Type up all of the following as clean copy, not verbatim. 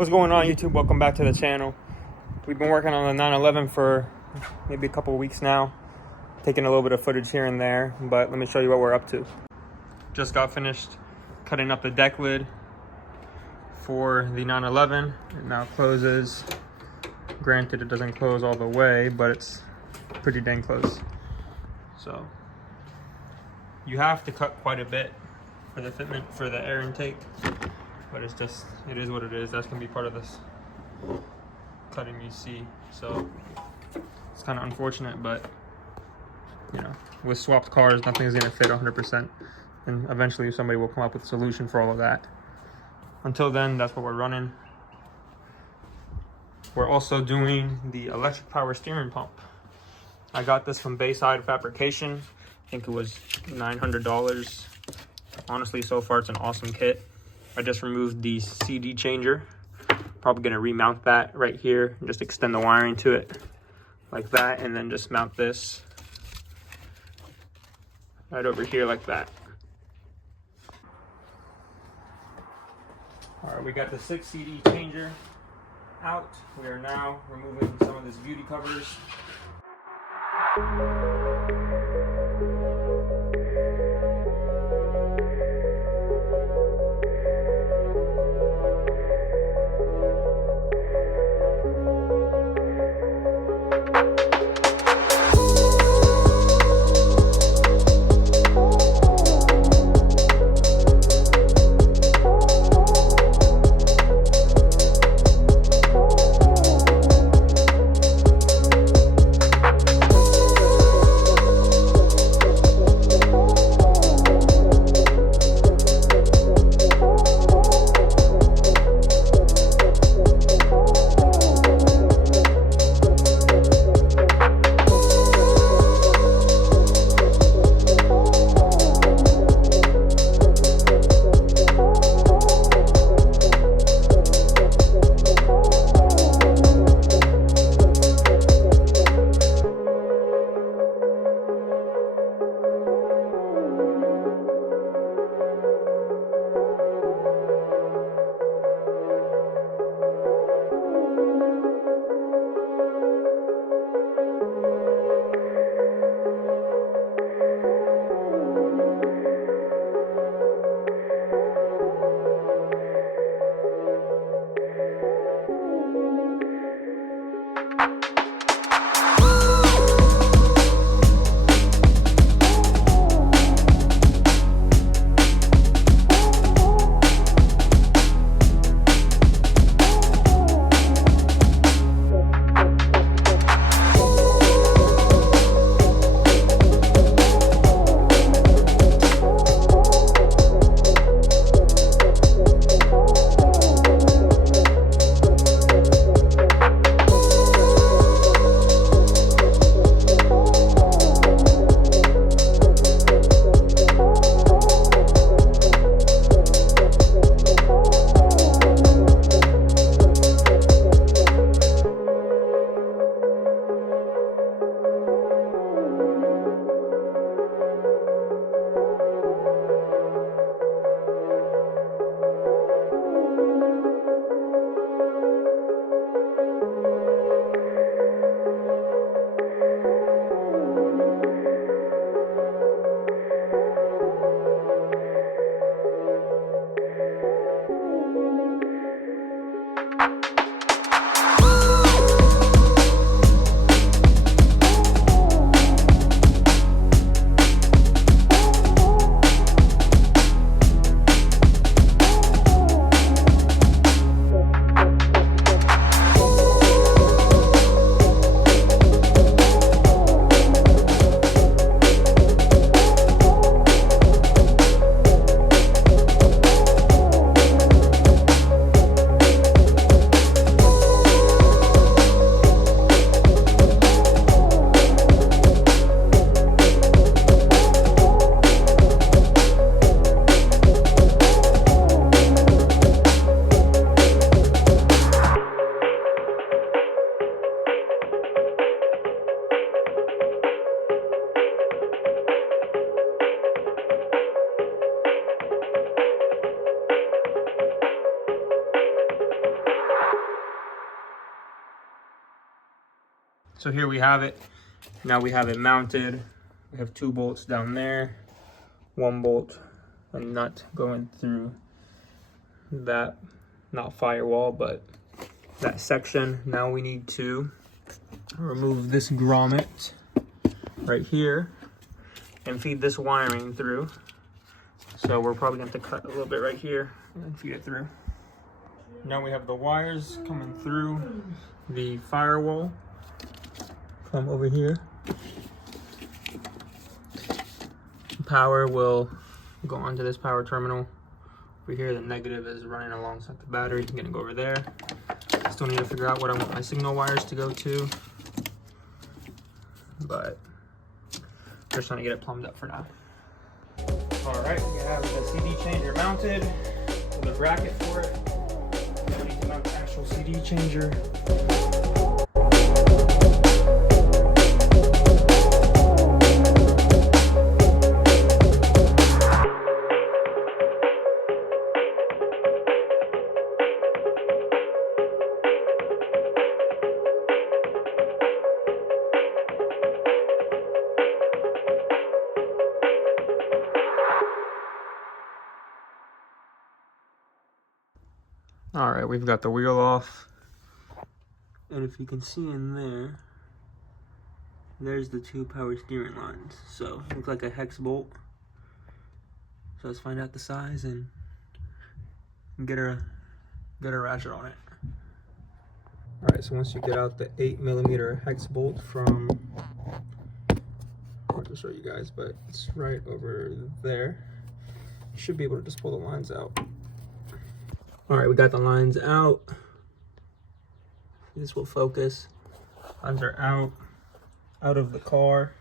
What's going on, YouTube? Welcome back to the channel. We've been working on the 911 for maybe a couple of weeks now, taking a little bit of footage here and there, but let me show you what we're up to. Just got finished cutting up the deck lid for the 911. It now closes. Granted, it doesn't close all the way, but it's pretty dang close. So you have to cut quite a bit for the fitment for the air intake, but it is what it is. That's gonna be part of this cutting you see. So it's kind of unfortunate, but you know, with swapped cars, nothing's gonna fit 100%, and eventually somebody will come up with a solution for all of that. Until then, that's what we're running. We're also doing the electric power steering pump. I got this from Bayside Fabrications. I think it was $900. Honestly, so far it's an awesome kit. I just removed the CD changer. Probably gonna remount that right here and just extend the wiring to it like that, and then just mount this right over here like that. All right, we got the 6 CD changer out. We are now removing some of this beauty covers. So here we have it. Now we have it mounted. We have 2 bolts down there, 1 bolt, a nut going through that, not firewall, but that section. Now we need to remove this grommet right here and feed this wiring through. So we're probably going to cut a little bit right here and feed it through. Now we have the wires coming through the firewall from over here. Power will go onto this power terminal. Over here, the negative is running alongside the battery. I'm gonna go over there. Still need to figure out what I want my signal wires to go to, but just trying to get it plumbed up for now. All right, we have the CD changer mounted with a bracket for it. We need to mount the actual CD changer. All right, we've got the wheel off, and if you can see in there, there's the 2 power steering lines. So it looks like a hex bolt. So let's find out the size and get a ratchet on it. All right, so once you get out the 8mm hex bolt from, hard to show you guys, but it's right over there. You should be able to just pull the lines out. All right, we got the lines out. This will focus. Lines are out of the car.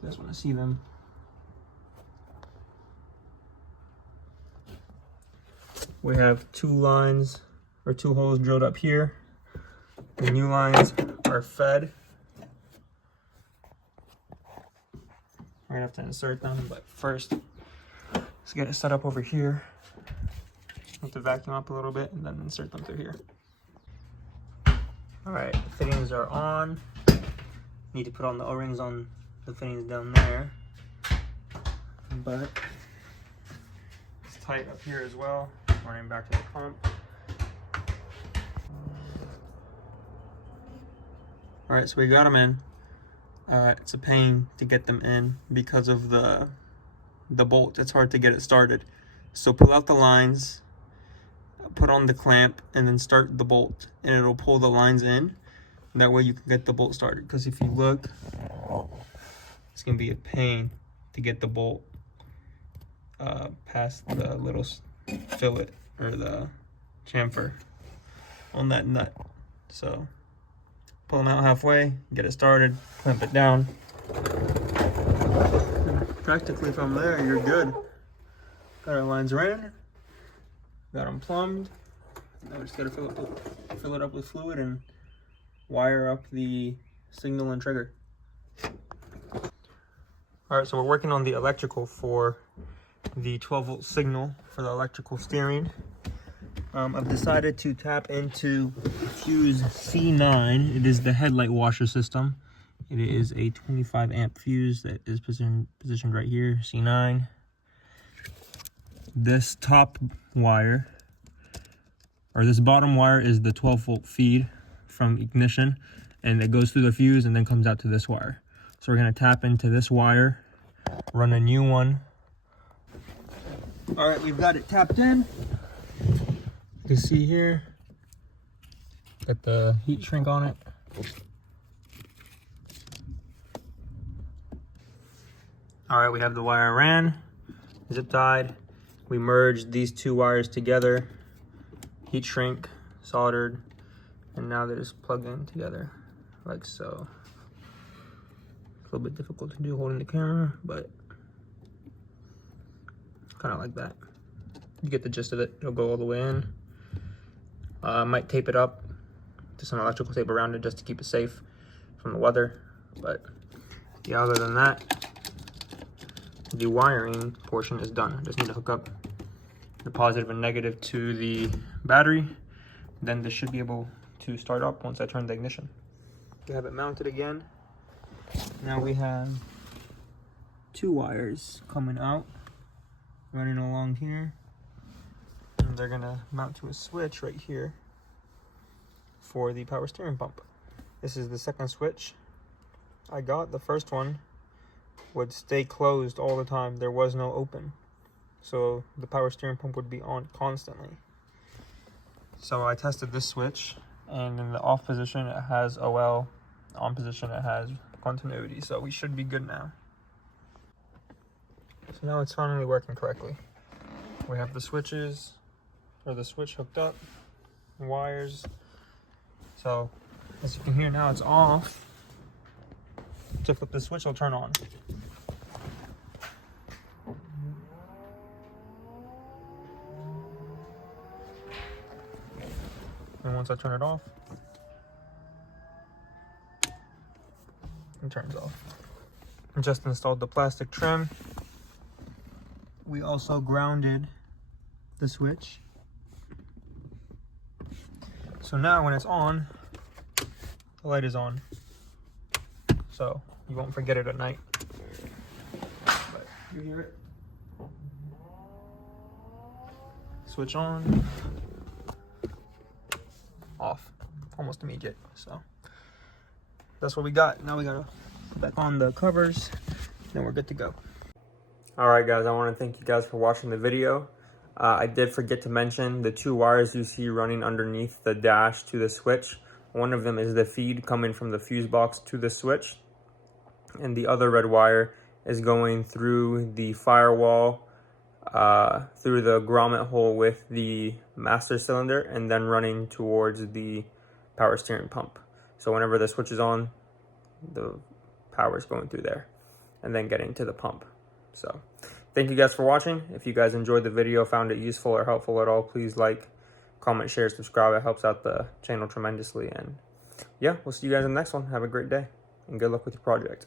You guys want to see them? We have 2 lines, or 2 holes drilled up here. The new lines are fed. We're gonna have to insert them, but first, let's get it set up over here. Have to vacuum up a little bit and then insert them through here. All right, the fittings are on. Need to put on the O-rings on the fittings down there, but it's tight up here as well. Running back to the pump. All right, so we got them in. It's a pain to get them in because of the bolt. It's hard to get it started. So pull out the lines, put on the clamp, and then start the bolt, and it'll pull the lines in. That way you can get the bolt started. Because if you look, it's gonna be a pain to get the bolt past the little fillet or the chamfer on that nut. So pull them out halfway, get it started, clamp it down. And practically from there, you're good. Got our lines ran, got them plumbed. Now we just gotta fill it up with fluid and wire up the signal and trigger. All right, so we're working on the electrical for the 12-volt signal for the electrical steering. I've decided to tap into fuse C9. It is the headlight washer system. It is a 25 amp fuse that is positioned right here, C9. This top wire, or this bottom wire, is the 12-volt feed from ignition, and it goes through the fuse and then comes out to this wire. So we're gonna tap into this wire, run a new one. All right, we've got it tapped in. You can see here, got the heat shrink on it. All right, we have the wire ran, zip tied. We merged these 2 wires together, heat shrink, soldered, and now they're just plugged in together, like so. It's a little bit difficult to do holding the camera, but kind of like that. You get the gist of it. It'll go all the way in. I might tape it up to some electrical tape around it just to keep it safe from the weather. But yeah, other than that, the wiring portion is done. I just need to hook up the positive and negative to the battery. Then this should be able to start up once I turn the ignition. We have it mounted again. Now we have 2 wires coming out, running along here, and they're gonna mount to a switch right here for the power steering pump. This is the second switch I got. The first one would stay closed all the time. There was no open, so the power steering pump would be on constantly. So I tested this switch, and in the off position it has OL, on position it has continuity, so we should be good now. So now it's finally working correctly. We have the switches, or the switch hooked up, wires. So as you can hear now, it's off. To flip the switch, it'll turn on. And once I turn it off, it turns off. I just installed the plastic trim. We also grounded the switch. So now when it's on, the light is on. So you won't forget it at night. But you hear it. Switch on, off, almost immediate. So that's what we got. Now we gotta put back on the covers, then we're good to go. All right, guys, I want to thank you guys for watching the video. I did forget to mention the 2 wires you see running underneath the dash to the switch. One of them is the feed coming from the fuse box to the switch, and the other red wire is going through the firewall, through the grommet hole with the master cylinder, and then running towards the power steering pump. So whenever the switch is on, the power is going through there and then getting to the pump. So thank you guys for watching. If you guys enjoyed the video, found it useful or helpful at all, please like, comment, share, subscribe. It helps out the channel tremendously. And yeah, we'll see you guys in the next one. Have a great day and good luck with your project.